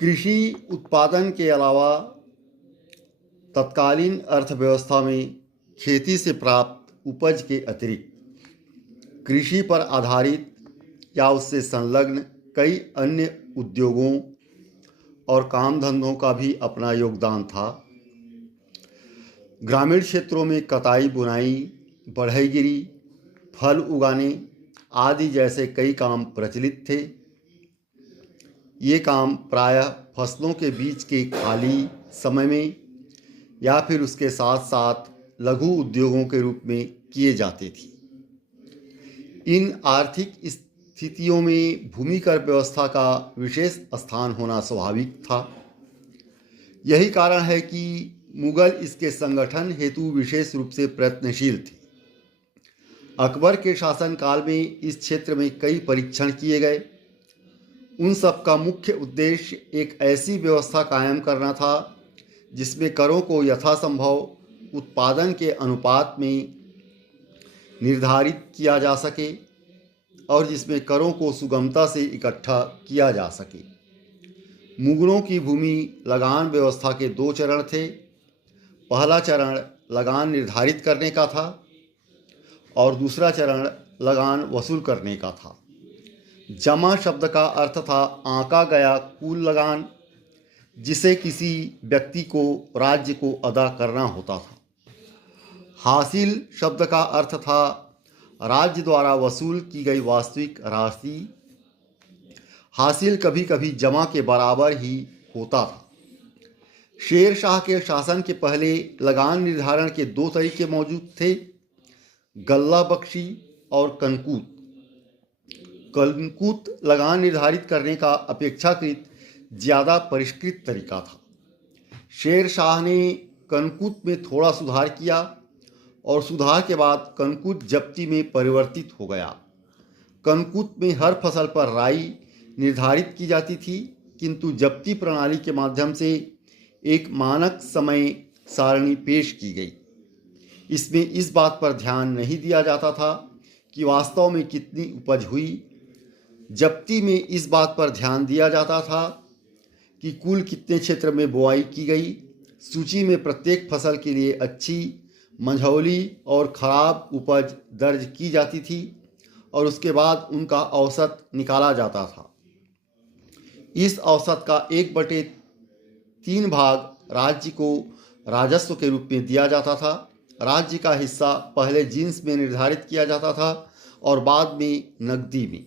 कृषि उत्पादन के अलावा तत्कालीन अर्थव्यवस्था में खेती से प्राप्त उपज के अतिरिक्त कृषि पर आधारित या उससे संलग्न कई अन्य उद्योगों और काम धंधों का भी अपना योगदान था। ग्रामीण क्षेत्रों में कताई बुनाई, बढ़ईगिरी, फल उगाने आदि जैसे कई काम प्रचलित थे। ये काम प्रायः फसलों के बीच के खाली समय में या फिर उसके साथ साथ लघु उद्योगों के रूप में किए जाते थे। इन आर्थिक स्थितियों में भूमि कर व्यवस्था का विशेष स्थान होना स्वाभाविक था। यही कारण है कि मुगल इसके संगठन हेतु विशेष रूप से प्रयत्नशील थे। अकबर के शासनकाल में इस क्षेत्र में कई परीक्षण किए गए। उन सब का मुख्य उद्देश्य एक ऐसी व्यवस्था कायम करना था जिसमें करों को यथासंभव उत्पादन के अनुपात में निर्धारित किया जा सके और जिसमें करों को सुगमता से इकट्ठा किया जा सके। मुगलों की भूमि लगान व्यवस्था के दो चरण थे। पहला चरण लगान निर्धारित करने का था और दूसरा चरण लगान वसूल करने का था। जमा शब्द का अर्थ था आंका गया कुल लगान, जिसे किसी व्यक्ति को राज्य को अदा करना होता था। हासिल शब्द का अर्थ था राज्य द्वारा वसूल की गई वास्तविक राशि। हासिल कभी कभी जमा के बराबर ही होता था। शेर शाह के शासन के पहले लगान निर्धारण के दो तरीके मौजूद थे, गल्ला बख्शी और कनकूत। कनकूत लगान निर्धारित करने का अपेक्षाकृत ज़्यादा परिष्कृत तरीका था। शेर शाह ने कनकूत में थोड़ा सुधार किया और सुधार के बाद कनकूत जब्ती में परिवर्तित हो गया। कनकूत में हर फसल पर राई निर्धारित की जाती थी, किंतु जब्ती प्रणाली के माध्यम से एक मानक समय सारणी पेश की गई। इसमें इस बात पर ध्यान नहीं दिया जाता था कि वास्तव में कितनी उपज हुई। जब्ती में इस बात पर ध्यान दिया जाता था कि कुल कितने क्षेत्र में बुआई की गई। सूची में प्रत्येक फसल के लिए अच्छी, मंझौली और खराब उपज दर्ज की जाती थी और उसके बाद उनका औसत निकाला जाता था। इस औसत का 1/3 भाग राज्य को राजस्व के रूप में दिया जाता था। राज्य का हिस्सा पहले जिन्स में निर्धारित किया जाता था और बाद में नकदी में।